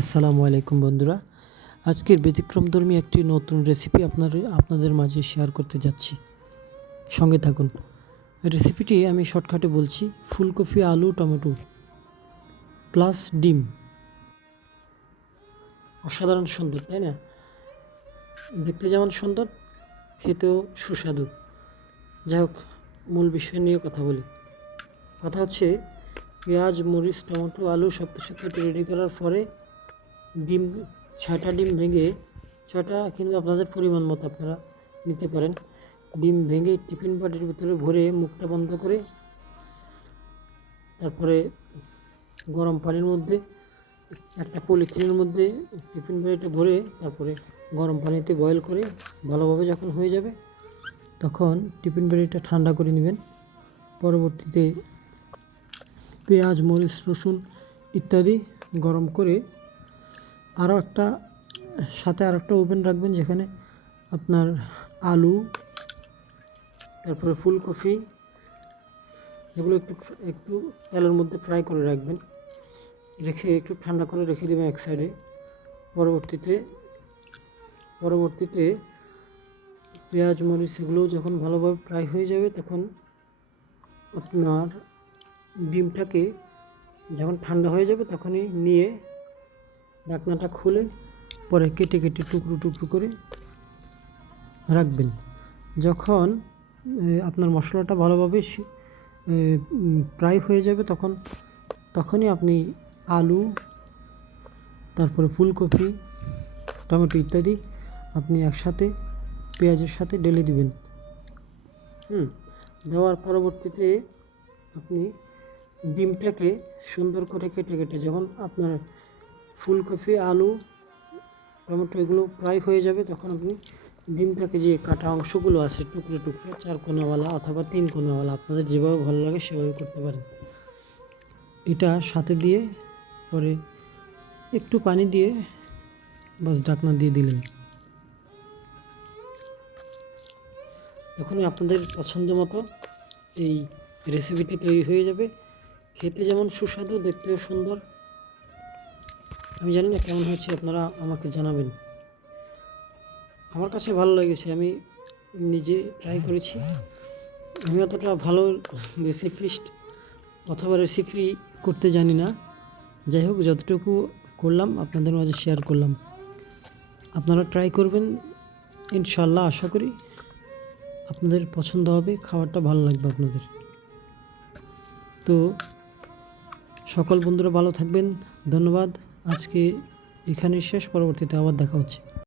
আসসালামু আলাইকুম বন্ধুরা। আজকের ব্যতিক্রমধর্মী একটি নতুন রেসিপি আপনাদের মাঝে শেয়ার করতে যাচ্ছি। সঙ্গে থাকুন। রেসিপিটি আমি শর্টকাটে বলছি। ফুলকপি, আলু, টমেটো প্লাস ডিম। অসাধারণ সুন্দর, তাই না? দেখতে যেমন সুন্দর, খেতেও সুস্বাদু। যাই হোক, মূল বিষয় নিয়ে কথা বলি। কথা হচ্ছে, পেঁয়াজ, মরিচ, টমেটো, আলু সব কিছু কেটে রেডি করার পরে ডিম 6টা ডিম ভেঙে, 6টা কিন্তু আপনাদের পরিমাণ মতো আপনারা নিতে পারেন। ডিম ভেঙে টিফিন বাটির ভিতরে ভরে মুখটা বন্ধ করে, তারপরে গরম পানির মধ্যে একটা পলিথিনের মধ্যে টিফিন বাটিটা ভরে, তারপরে গরম পানিতে বয়েল করে ভালোভাবে যখন হয়ে যাবে, তখন টিফিন বাটিটা ঠান্ডা করে নেবেন। পরবর্তীতে পেঁয়াজ, মরিচ, রসুন ইত্যাদি গরম করে সাথে আরেকটা ওভেন রাখবেন, যেখানে আপনার আলু, তারপরে ফুলকপি এগুলো একটু একটু তেলের মধ্যে ফ্রাই করে রাখবেন, রেখে একটু ঠান্ডা করে রেখে দেবেন এক সাইডে। পরবর্তীতে পেঁয়াজ, মরিচ এগুলো যখন ভালোভাবে ফ্রাই হয়ে যাবে, তখন আপনার ডিমটাকে যখন ঠান্ডা হয়ে যাবে তখনই নিয়ে ঢাকনাটা খুলে পরে কেটে কেটে টুকরো টুকরো করে রাখবেন। যখন আপনার মশলাটা ভালোভাবে ফ্রাই হয়ে যাবে, তখনই আপনি আলু, তারপরে ফুলকপি, টমেটো ইত্যাদি আপনি একসাথে পেঁয়াজের সাথে ঢেলে দিবেন। দেওয়ার পরবর্তীতে আপনি ডিমটাকে সুন্দর করে কেটে কেটে, যখন আপনার ফুলকপি, আলু, টমেটো এগুলো ফ্রাই হয়ে যাবে, তখন আপনি ডিমটাকে, যে কাটা অংশগুলো আছে টুকরো টুকরো, 4 কোণাওয়ালা অথবা 3 কোণাওয়ালা, আপনাদের যেভাবে ভালো লাগে সেভাবে করতে পারেন, এটা সাথে দিয়ে পরে একটু পানি দিয়ে বাস ঢাকনা দিয়ে দিলেন। তখনই আপনাদের পছন্দ মতো এই রেসিপিটি তৈরি হয়ে যাবে। খেতে যেমন সুস্বাদু, দেখতেও সুন্দর। আমি জানি না কেমন হয়েছে, আপনারা আমাকে জানাবেন। আমার কাছে ভালো লেগেছে, আমি নিজে ট্রাই করেছি। আমি অতটা ভালো রেসিপিস্ট অথবা রেসিপি করতে জানি না। যাই হোক, যতটুকু করলাম আপনাদের মাঝে শেয়ার করলাম। আপনারা ট্রাই করবেন, ইনশাল্লাহ। আশা করি আপনাদের পছন্দ হবে, খাবারটা ভালো লাগবে আপনাদের। তো সকল বন্ধুরা ভালো থাকবেন। ধন্যবাদ। আজকে এখানেই শেষ, পরবর্তীতে আবার দেখা হচ্ছে।